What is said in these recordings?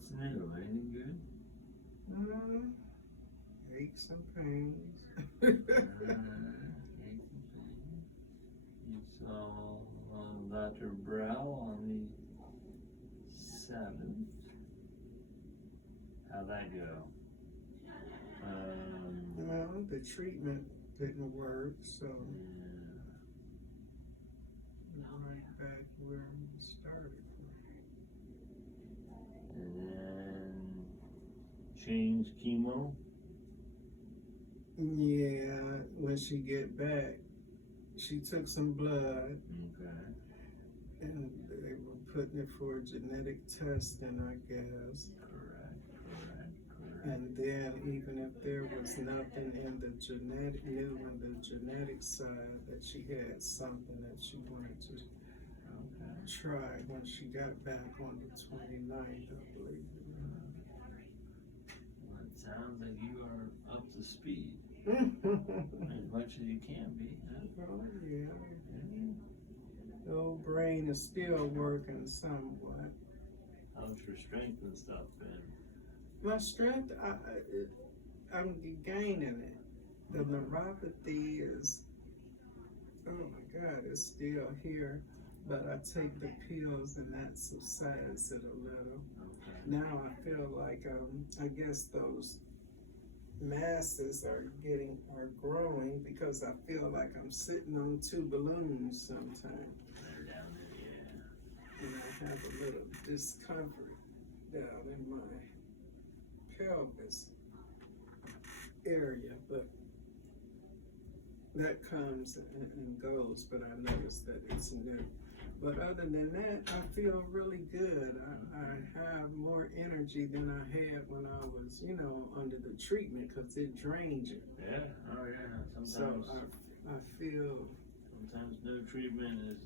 What's new? Anything good? Aches and pains. Aches and pains. You saw Dr. Brow on the 7th. How'd that go? Well, the treatment didn't work, so right back where we started. And then change chemo. Yeah, when she get back, she took some blood. Okay. And they were putting it for genetic testing, I guess. Correct. And then even if there was nothing in the genetic side, that she had something that she wanted to try when she got back on the 29th, I believe. Well, it sounds like you are up to speed. As much as you can be, huh? Oh, yeah. The old brain is still working somewhat. How's your strength and stuff been? My strength, I'm gaining it. The neuropathy is, oh my God, it's still here. But I take the pills and that subsides it a little. Okay. Now I feel like, I guess those masses are growing because I feel like I'm sitting on two balloons sometimes. They're down there, yeah. And I have a little discomfort down in my pelvis area, but that comes and goes, but I noticed that it's new. But other than that, I feel really good. I have more energy than I had when I was, under the treatment, because it drains you. Yeah, oh yeah. Sometimes. So I feel. Sometimes no treatment is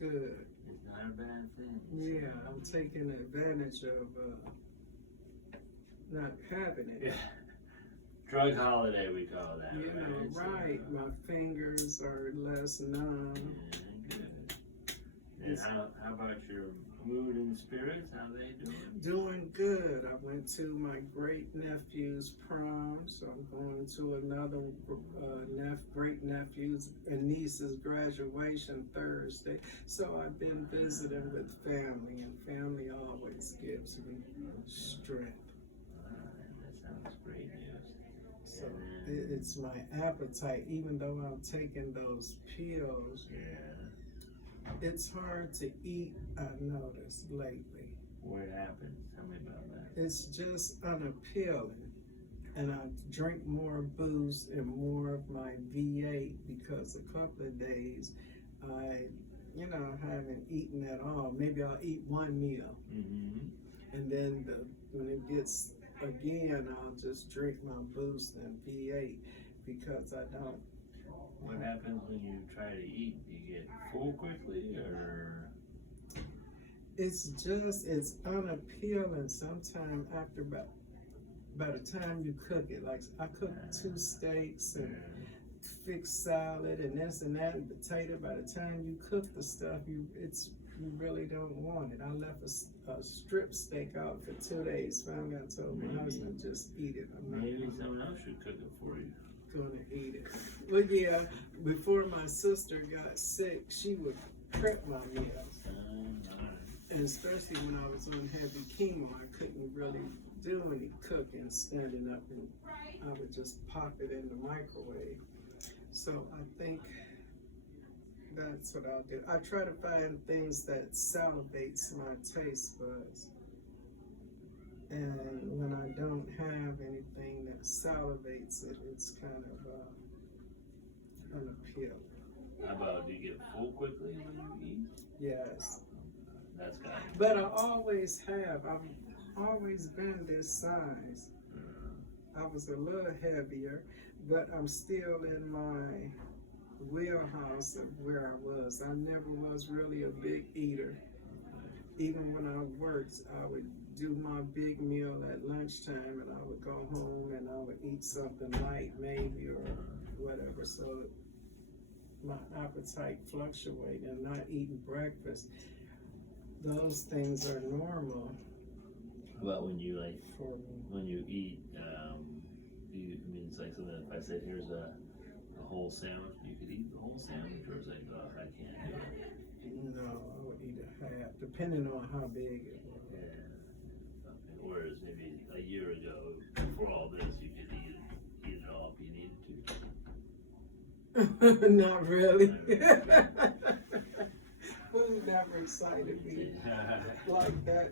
good. It's not a bad thing. Yeah, I'm taking advantage of not having it. Yeah. Drug holiday, we call that. Right. My fingers are less numb. Yeah, good. And how about your mood and spirits? How they doing? Doing good. I went to my great nephew's prom, so I'm going to another great nephew's and niece's graduation Thursday. So I've been visiting with family, and family always gives me strength. That sounds great news. So it's my appetite, even though I'm taking those pills. Yeah. It's hard to eat, I've noticed lately. What happens? Tell me about that. It's just unappealing. And I drink more booze and more of my V8 because a couple of days I, haven't eaten at all. Maybe I'll eat one meal. Mm-hmm. And then when it gets again, I'll just drink my boost and V8 because I don't. What happens when you try to eat? Do you get full quickly, or? It's unappealing sometimes after by the time you cook it. Like I cooked 2 steaks and fixed salad and this and that and potato. By the time you cook the stuff, you really don't want it. I left a strip steak out for 2 days. Finally, I told my husband, just eat it. Maybe someone else should cook it for you. Gonna eat it. Well, yeah, before my sister got sick, she would prep my meals. And especially when I was on heavy chemo, I couldn't really do any cooking standing up, and I would just pop it in the microwave. So I think that's what I'll do. I try to find things that salivates my taste buds. And when I don't have anything that salivates it, it's kind of unappealing. How about, do you get full quickly when you eat? Yes. That's got it. But I always have. I've always been this size. I was a little heavier, but I'm still in my wheelhouse of where I was. I never was really a big eater. Even when I worked, I would do my big meal at lunchtime, and I would go home and I would eat something light maybe or whatever. So my appetite fluctuated, and not eating breakfast. Those things are normal. About when you like, for me. when you eat, I mean, it's like something, if I said, here's a whole sandwich, you could eat the whole sandwich, or it's like, oh, I can't do it. No, I would eat a half, depending on how big it was. Yeah. Okay. Whereas maybe a year ago, before all this, you could eat it all if you needed to. Not really. Food never excited me like that.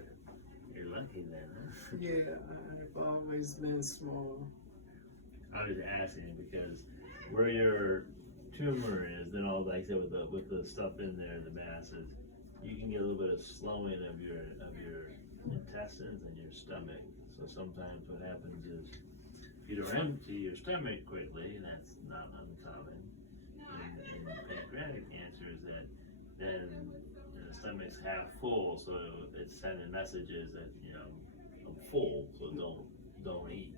You're lucky then, huh? Yeah, I've always been small. I was asking because where your tumor is, then all, like I said, with the stuff in there, the masses, you can get a little bit of slowing of your intestines and your stomach. So sometimes what happens is if you don't empty your stomach quickly, and that's not uncommon in pancreatic cancer, is that then the stomach's half full, so it's sending messages that, you know, I'm full, so don't eat.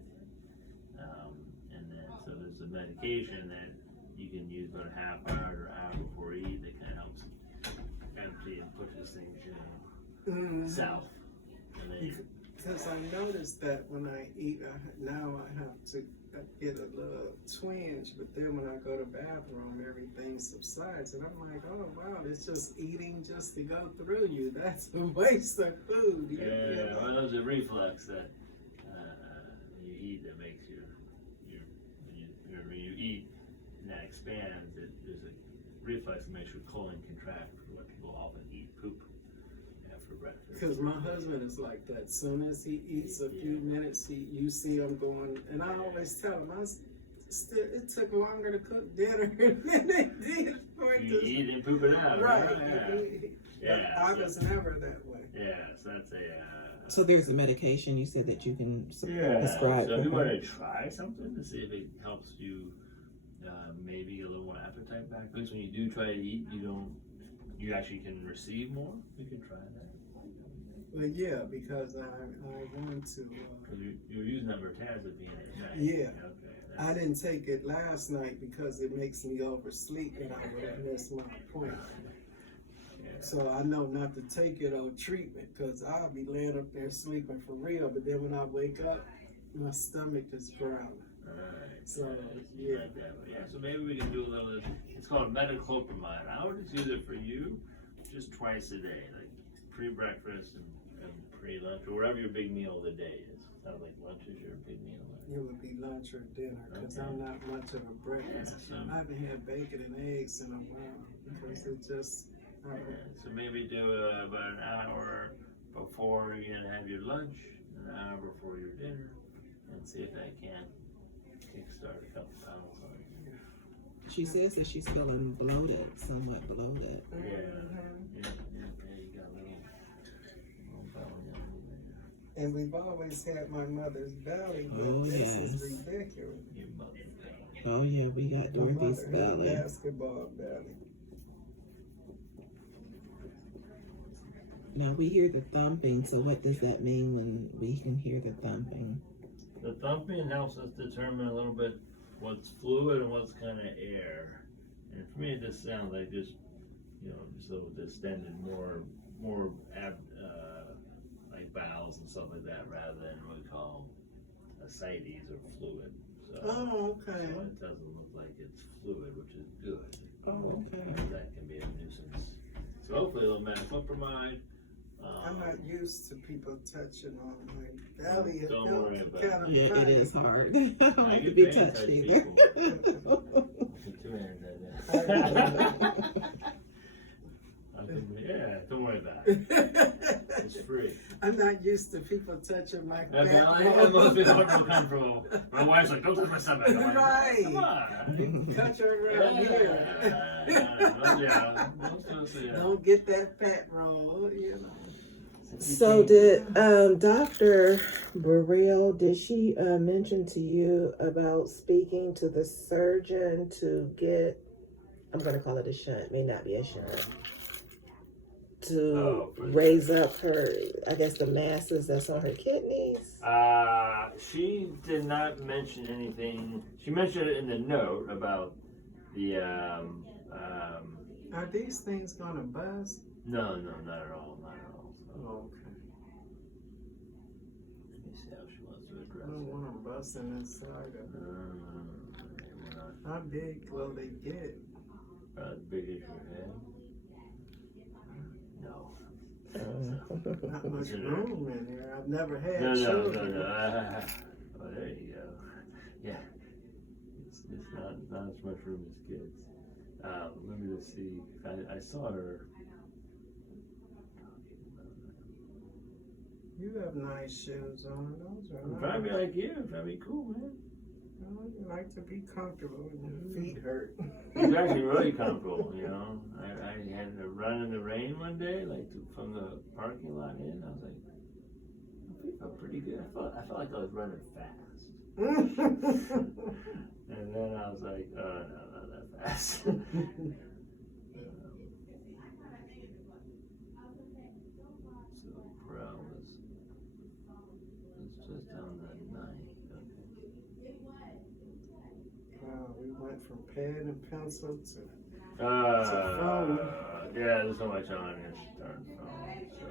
And then so there's a medication that you can use about a half hour or hour before you eat that kind of helps empty and pushes things south. And then Because I noticed that when I eat, now I have to get a little twinge, but then when I go to the bathroom, everything subsides, and I'm like, oh wow, it's just eating just to go through you. That's a waste of food. yeah, well, there's a reflux that you eat that makes when you eat and that expands, there's a reflex that makes your colon contract. What people often eat poop after breakfast. Because my husband is like that. As soon as he eats a few minutes, you see him going, and I always tell him, it took longer to cook dinner than it did for it You to eat and poop it out. Right. Yeah. I was never that way. Yeah, so that's a. So there's a medication you said that you can So prescribe. if you want to try something to see if it helps you, maybe get a little more appetite back. Because when you do try to eat, you actually can receive more. You can try that. Well, yeah, because I want to. Because you're using that mirtazapine at night. Yeah. Okay. I didn't take it last night because it makes me oversleep and I would have missed my appointment. Yeah. So I know not to take it on treatment because I'll be laying up there sleeping for real. But then when I wake up, my stomach is growling. Alright. So, Yeah. yeah. Yeah. So maybe we can do a little. It's called metoclopramide. I would just use it for you, just twice a day, like pre-breakfast and pre-lunch, or whatever your big meal of the day is. Sounds like lunch is your big meal. It would be lunch or dinner because Okay. I'm not much of a breakfast. Yeah, I haven't had bacon and eggs in a while because it just. So maybe do about an hour before you're gonna have your lunch, an hour before your dinner, and see if that can kickstart a couple pounds on you. She says that she's feeling bloated, somewhat bloated. Yeah, you got a little belly on you there. And we've always had my mother's belly, but Oh, this is yes. ridiculous. Your mother's belly. Oh yeah, we got My Dorothy's mother had belly. basketball belly. Now we hear the thumping, so what does that mean when we can hear the thumping? The thumping helps us determine a little bit what's fluid and what's kind of air. And for me, it just sounds like just a little distended, more like bowels and stuff like that, rather than what we call ascites or fluid. So, Oh, okay. so it doesn't look like it's fluid, which is good. Oh, okay. That can be a nuisance. So hopefully a little metoclopramide. I'm not used to people touching on my belly. It Don't felt worry about kind of Yeah, it funny. is hard. I don't like to get be paid to touched touch either. people. Put 2 hands at that. Yeah, don't worry about it. It's free. I'm not used to people touching my I fat most people don't come from. My wife's like, don't touch my stomach. I'm like, Right. Come on. Cut you around here. Yeah. Don't get that fat roll, you know. So did Dr. Burrell, did she mention to you about speaking to the surgeon to get, I'm going to call it a shunt, may not be a shunt, to raise up her, I guess, the masses that's on her kidneys? She did not mention anything. She mentioned it in the note about the Are these things gonna buzz? no, not at all, not at all. So. Oh, okay. see how she wants to I address don't it. want them busting inside of it. We're not How big will they get? as big as your head. No. Not much room in there. I've never had No. children. Oh, there you go. Yeah. It's not as much room as kids. Let me just see. I saw her. You have nice shoes on. Those are nice. Try to be like you. Try to be cool, man. Oh, you like to be comfortable when your feet hurt. It's actually really comfortable, you know. I had to run in the rain one day, like from the parking lot in. I was like, I felt pretty good. I felt like I was running fast. And then I was like, oh no, not that fast. So Pro was just on the 9th. Wow, we went from pen and pencil to phone. Yeah, there's so much on this darn phone. So.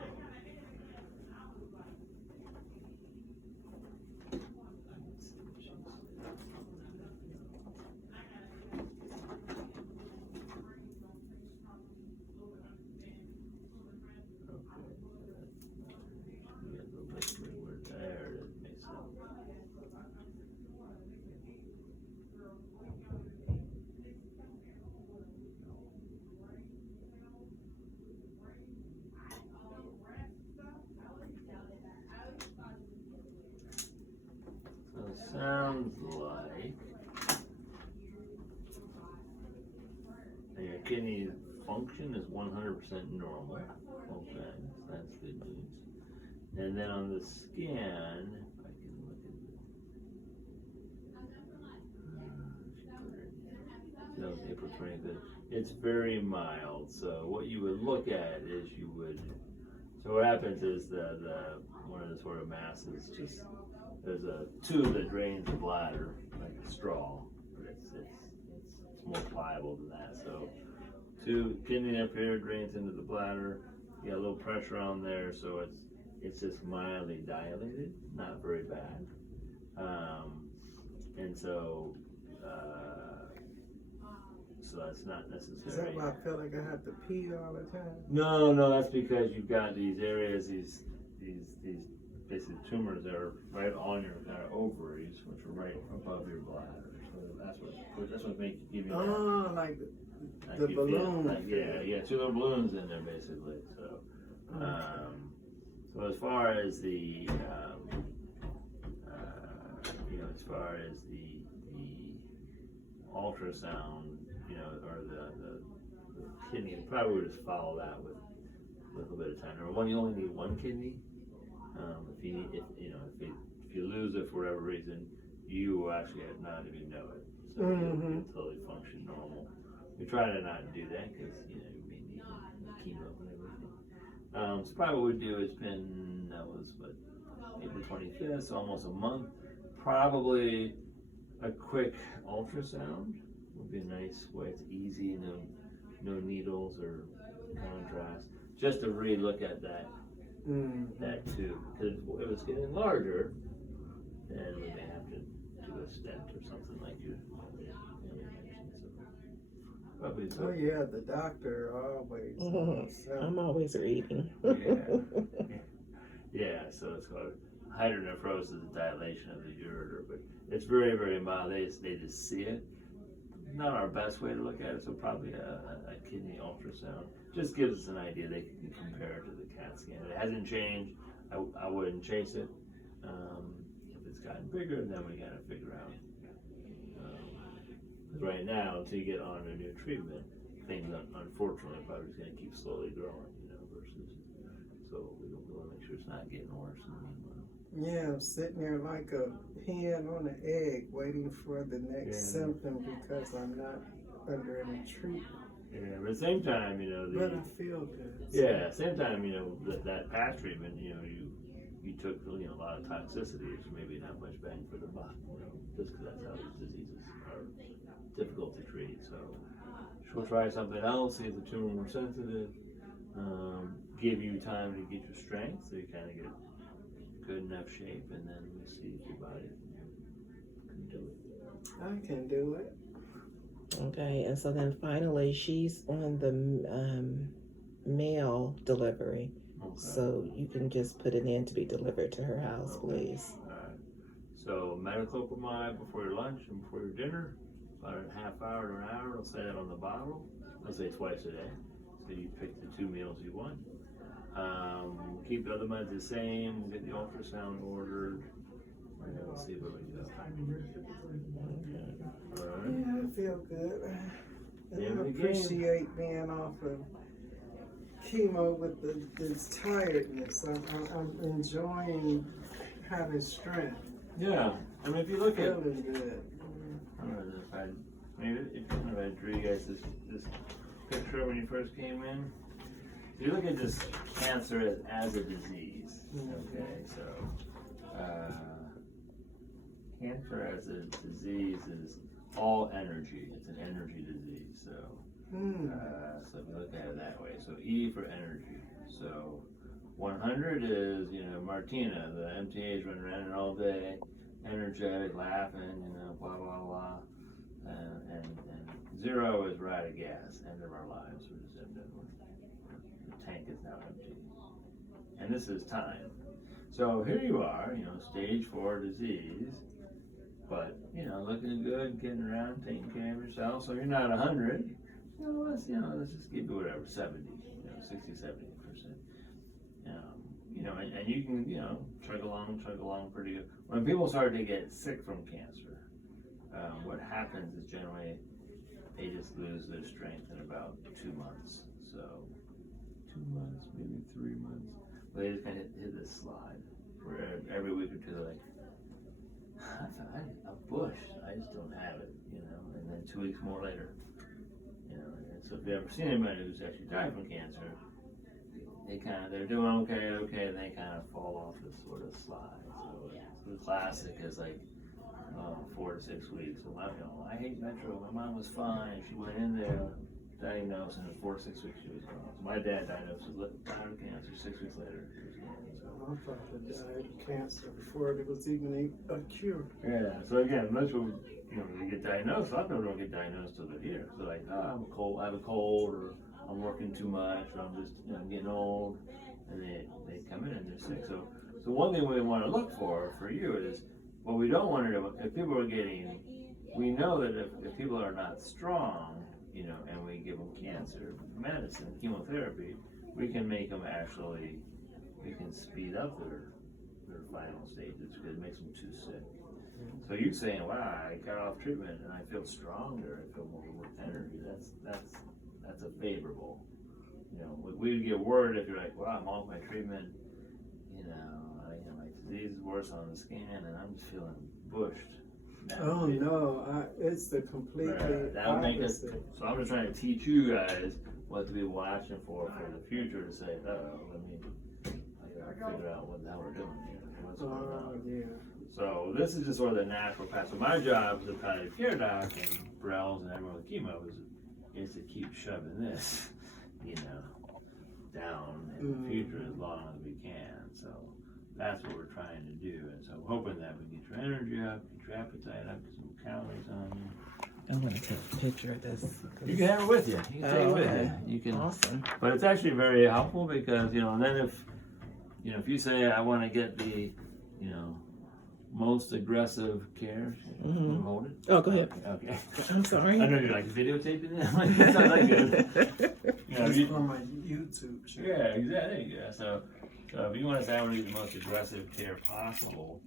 Sounds like your kidney function is 100% normal. Okay, that's good news. And then on the scan, if I can look at that was April 25th. It's very mild. So what you would look at is so what happens is one of the sort of masses just. There's a tube that drains the bladder, like a straw, but it's more pliable than that. So, kidney up here drains into the bladder. You got a little pressure on there, so it's just mildly dilated, not very bad. And so that's not necessary. Is that why I feel like I have to pee all the time? No, that's because you've got these areas, these basically tumors that are right on your ovaries, which are right above your bladder. So that's what makes give you that. Like the balloon. Yeah, 2 little balloons in there basically. So, so as far as the as far as the ultrasound, or the kidney, probably would just follow that with a little bit of time. Or you only need 1 kidney. If you lose it for whatever reason, you will actually not even know it. So you'll totally function normal. We try to not do that because you may need chemo and everything. So probably what we'd do is that was April 25th, so almost a month. Probably a quick ultrasound would be a nice way. It's easy, no needles or contrast. Just to re-look at that tube, because if it's getting larger, then we may have to do a stent or something like you mentioned. Oh yeah, the doctor always. I'm always reading. Yeah. So it's called hydronephrosis, dilation of the ureter, but it's very, very mild. They just see it. Not our best way to look at it, so probably a kidney ultrasound just gives us an idea. They can compare it to the CAT scan. It hasn't changed. I wouldn't chase it. If it's gotten bigger, then we got to figure out. Right now, until you get on a new treatment, things unfortunately are probably just going to keep slowly growing. Versus so we want to make sure it's not getting worse in the meanwhile. Yeah, I'm sitting there like a hen on an egg, waiting for the next symptom because I'm not under any treatment. Yeah, but at the same time, but I feel good. Yeah, same time, that past treatment, you took a lot of toxicity, so maybe not much bang for the buck, just because that's how these diseases are difficult to treat. So we'll try something else, see if the tumor more sensitive, give you time to get your strength, so you kind of get good enough shape, and then we see if your body can do it. I can do it. Okay, and so then finally, she's on the mail delivery. Okay. So you can just put it in to be delivered to her house, please. Alright. So metoclopramide before your lunch and before your dinner, about a half hour to an hour. It'll say that on the bottle. I'll say twice a day. So you pick the 2 meals you want. Keep the other meds the same. We'll get the ultrasound ordered. And then we'll see where we go. Alright. Yeah, I feel good. And Name I of the game. appreciate being off of chemo with this tiredness. I'm enjoying having strength. Yeah. I mean, if you look at, Feeling good. I don't know if I drew you guys this picture when you first came in. If you look at this cancer as a disease, okay, so cancer as a disease is all energy. It's an energy disease. So, so if you look at it that way, so E for energy. So 100 is, Martina, the MTA's running around all day, energetic, laughing, blah, blah, blah. And 0 is we're out of gas, end of our lives. We're just ended. The tank is now empty. And this is time. So here you are, stage 4 disease, but, looking good, getting around, taking care of yourself. So you're not 100. Let's just give you whatever, 70, 60, 70%. And you can, chug along pretty good. When people start to get sick from cancer, what happens is generally they just lose their strength in about 2 months. So 2 months, maybe 3 months. But they just kind of hit this slide where every week or two they're like, a bush, I just don't have it, and then 2 weeks more later, and so if you've ever seen anybody who's actually died from cancer, they're doing okay, and they kind of fall off this sort of slide. So the classic is like 4 to 6 weeks. So I hate Metro. My mom was fine. She went in there, diagnosed, and in 4 to 6 weeks she was gone. So my dad diagnosed with thyroid cancer 6 weeks later. He was gone. My father died of cancer before there was even a cure. Yeah. So again, most people, they get diagnosed. A lot of people don't get diagnosed till they're here. So like, I have a cold, or I'm working too much, or I'm just, getting old, and they come in and they're sick. So one thing we want to look for you is, what we don't want to do, if people are we know that if people are not strong, and we give them cancer medicine, chemotherapy, we can make them we can speed up their final stages because it makes them too sick. So you're saying, wow, I got off treatment and I feel stronger, I feel more with energy. That's a favorable. We'd get worried if you're like, wow, I'm off my treatment, my disease is worse on the scan and I'm just feeling bushed. Oh no, it's the completely that would make us. opposite. So I'm just trying to teach you guys what to be watching for the future, to say, I gotta figure out what the hell we're doing here. What's going on. Yeah. So this is just sort of the natural path. So my job as a palliative care doc and Brells and everyone with chemo is to keep shoving this, down in the future as long as we can. So that's what we're trying to do. And so hoping that we get your energy up, get your appetite up, get some calories on you. I'm going to take a picture of this. You can have it with you. You can take it with you. You can. Awesome. But it's actually very helpful because, and then if you say, I want to get the, most aggressive care, hold it. Oh, go ahead. Okay. I'm sorry. I know you're like videotaping it. It's not that good. It's on my YouTube channel. Yeah, exactly. Yeah. So if you want to say I want to get the most aggressive care possible,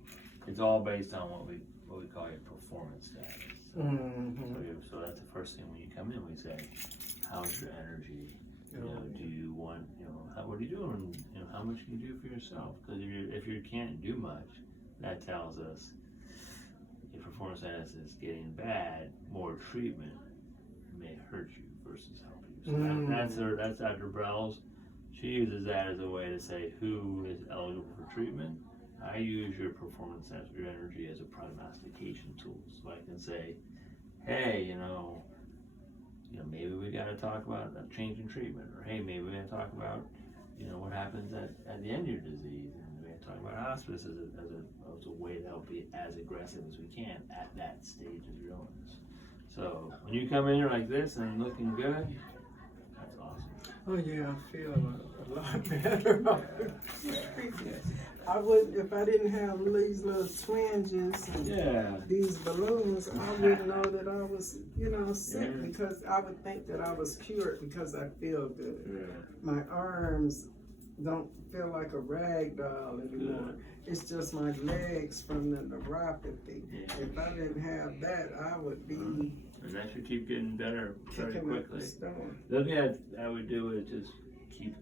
it's all based on what we call your performance status. So that's the first thing when you come in. We say, how's your energy? Do you want, what are you doing? How much can you do for yourself? Because if you can't do much, that tells us if performance status is getting bad, more treatment may hurt you versus help you. So that's Dr. Brells. She uses that as a way to say who is eligible for treatment. I use your performance status, your energy, as a prognostication tool. So I can say, hey, maybe we got to talk about a change in treatment, or hey, maybe we got to talk about, what happens at the end of your disease, and we talking about hospice as a way to help be as aggressive as we can at that stage of your illness. So when you come in here like this and looking good, that's awesome. Oh yeah, I feel a lot better. I would, if I didn't have these little twinges and these balloons, I wouldn't know that I was, sick because I would think that I was cured because I feel good. Yeah. My arms don't feel like a rag doll anymore. It's just my legs from the neuropathy. Yeah. If I didn't have that, I would be And that should keep getting better very kicking up quickly. the stone. The other thing I would do is just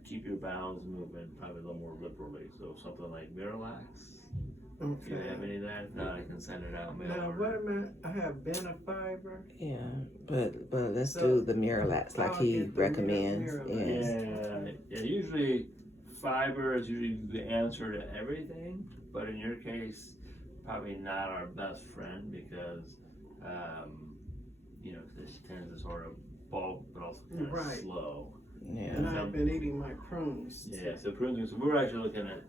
keep your bowels moving probably a little more liberally. So something like Miralax. Okay. Do you have any of that? If not, I can send it out. Now, wait a minute. I have Benefiber. Yeah, but let's do the Miralax like he get the recommends. Miralax. Yeah. Usually, fiber is usually the answer to everything. But in your case, probably not our best friend because, this tends to sort of bulk, but also kind of slow. Yeah. And I've been eating my prunes. Yeah, so pruning. So we're actually looking at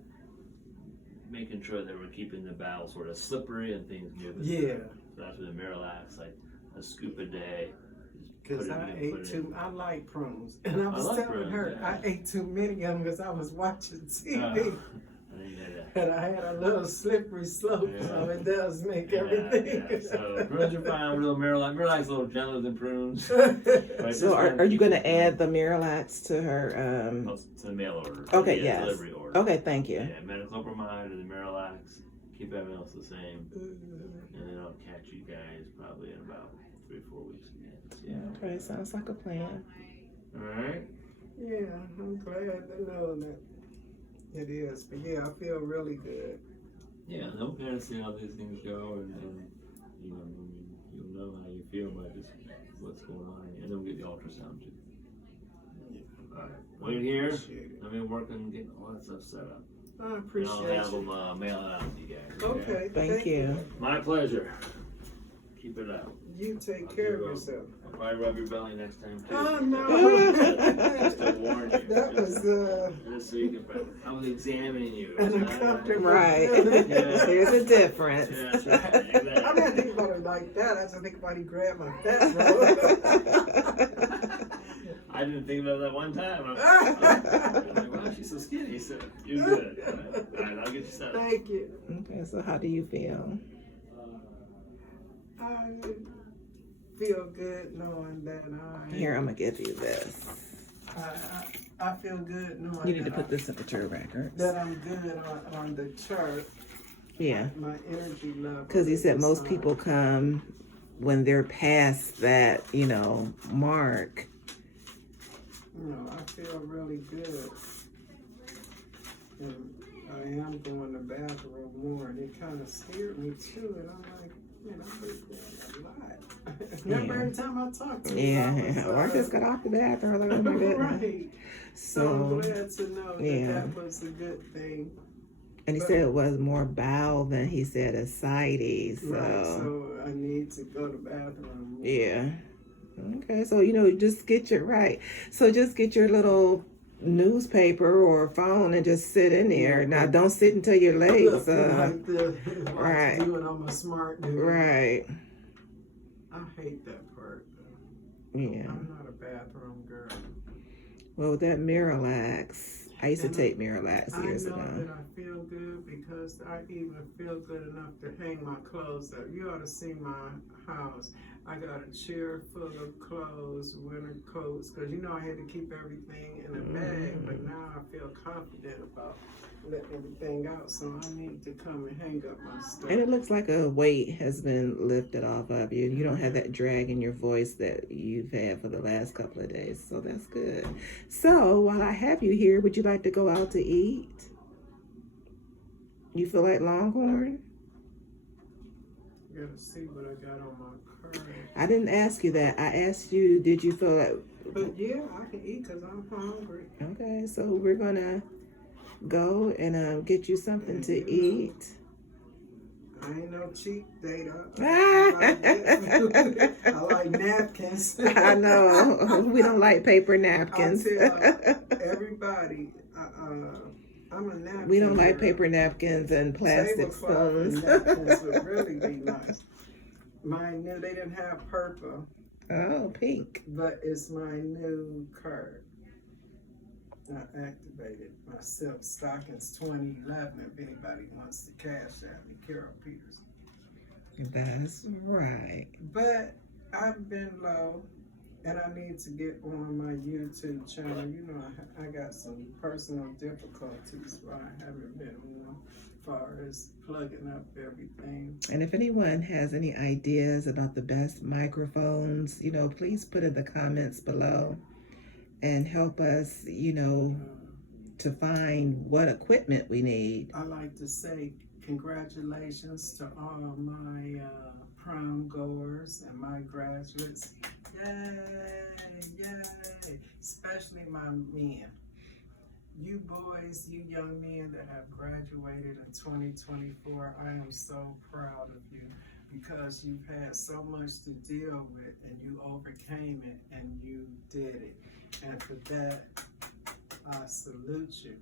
making sure that we're keeping the bowel sort of slippery and things moving. Yeah. So that's with the Miralax, like a scoop a day. Because I like prunes. And I was telling prunes, her yeah. I ate too many of them because I was watching TV. I And I had a little slippery slope, so it does make everything. Yeah. So prunes are fine, little Miralax. Miralax is a little gentler than prunes. So are you going to add the Miralax to her? It's a mail order. Okay, yes. Delivery order. Okay, thank you. Yeah, metoclopramide and the Miralax. Keep everything else the same. And then I'll catch you guys probably in about 3 or 4 weeks again. Yeah. Okay, sounds like a plan. Alright. Yeah, I'm glad to know that it is. But yeah, I feel really good. Yeah, and I'm kind of see how these things go, and you'll know how you feel by just what's going on, and then we'll get the ultrasound too. All right, wait here. Let me work on getting all that stuff set up. I appreciate and I'll have them mail it out to you guys. Okay, Thank you. My pleasure. Keep it up. You take care of yourself. I'll probably rub your belly next time too. Oh no! Just to warn you. That was Just so you can. I was examining you. uncomfortable. Right. Yeah. There's a difference. Yeah, that's right. Exactly. I didn't think about it like that. I just think about he grabbed my fat roll. I didn't think about that one time. I'm like, wow, she's so skinny. So you're good. All right, I'll get you set up. Thank you. Okay, so how do you feel? I feel good knowing that Here, I'm going to give you this. I feel good knowing You need to that put this up at your records. that I'm good on the chart. Yeah. My energy level. Because he said is most high. people come when they're past that, mark. I feel really good. And I am going to the bathroom more, and it kind of scared me too. And I'm like, man, I've been doing a lot. Remember every time I talked to you, I just got off the bathroom. I was like, oh my goodness. right. So I'm glad to know that that was a good thing. And he said it was more bowel than he said ascites. So. Right, so I need to go to the bathroom more. Yeah. Okay, so just get your right. So just get your little newspaper or phone and just sit in there. Now don't sit until your legs. Right. Doing I'm a smart dude. Right. I hate that part. Yeah. I'm not a bathroom girl. Well, with that Miralax, I used to take Miralax years ago. I know that I feel good because I even feel good enough to hang my clothes up. You ought to see my house. I got a chair full of clothes, winter coats, because I had to keep everything in a bag, but now I feel confident about letting everything out, so I need to come and hang up my stuff. And it looks like a weight has been lifted off of you. You don't have that drag in your voice that you've had for the last couple of days, so that's good. So while I have you here, would you like to go out to eat? You feel like Longhorn? You gotta see what I got on my card. I didn't ask you that. I asked you, did you feel like... But yeah, I can eat because I'm hungry. Okay, so we're gonna go and get you something to eat. I ain't no cheap date. I like napkins. I know. We don't like paper napkins. I tell everybody, I'm a napkin. We don't like girl. paper napkins and plastic Tablecloth and spoons. napkins would really be nice. Mine new, they didn't have purple, Oh, pink. but it's my new card. I activated my Silk Stockings 2011 if anybody wants to cash at me, Carol Peters. That's right. But I've been low, and I need to get on my YouTube channel. You know, I got some personal difficulties where I haven't been on as far as plugging up everything. And if anyone has any ideas about the best microphones, please put in the comments below and help us, to find what equipment we need. I like to say congratulations to all my prom goers and my graduates. Yay, yay, especially my men. You boys, you young men that have graduated in 2024, I am so proud of you because you've had so much to deal with and you overcame it and you did it. And for that, I salute you.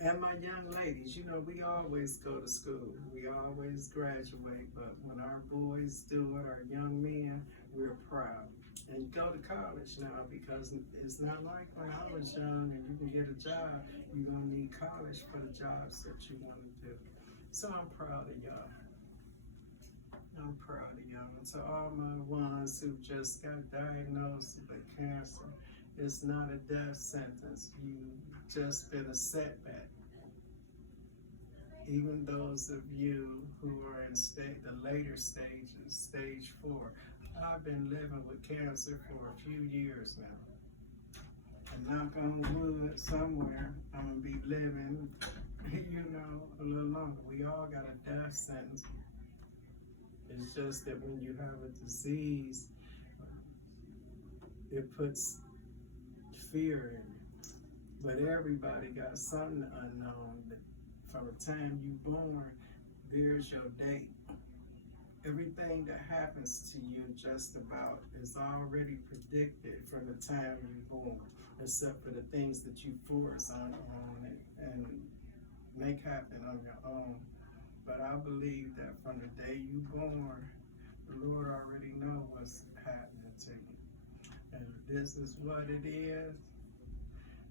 And my young ladies, we always go to school. We always graduate, but when our boys do it, our young men, we're proud. And you go to college now because it's not like when I was young and you can get a job, you're going to need college for the jobs that you want to do. So I'm proud of y'all. I'm proud of y'all. And to all my ones who just got diagnosed with cancer, it's not a death sentence. You've just been a setback. Even those of you who are in the later stages, stage 4, I've been living with cancer for a few years now. And knock on wood, somewhere I'm gonna be living, a little longer. We all got a death sentence. It's just that when you have a disease, it puts fear in you. But everybody got something unknown. From the time you're born, there's your date. Everything that happens to you just about is already predicted from the time you're born, except for the things that you force on and make happen on your own. But I believe that from the day you're born, the Lord already knows what's happening to you. And this is what it is.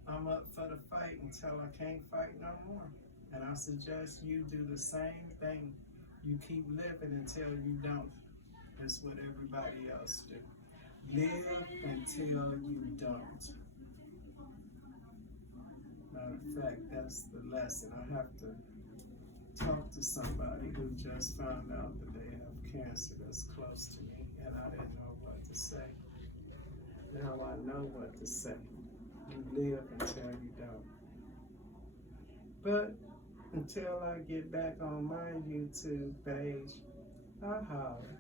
I'm up for the fight until I can't fight no more. And I suggest you do the same thing. You keep living until you don't. That's what everybody else do. Live until you don't. Matter of fact, that's the lesson. I have to talk to somebody who just found out that they have cancer that's close to me, and I didn't know what to say. Now I know what to say. You live until you don't. But until I get back on my YouTube page, I'll holler.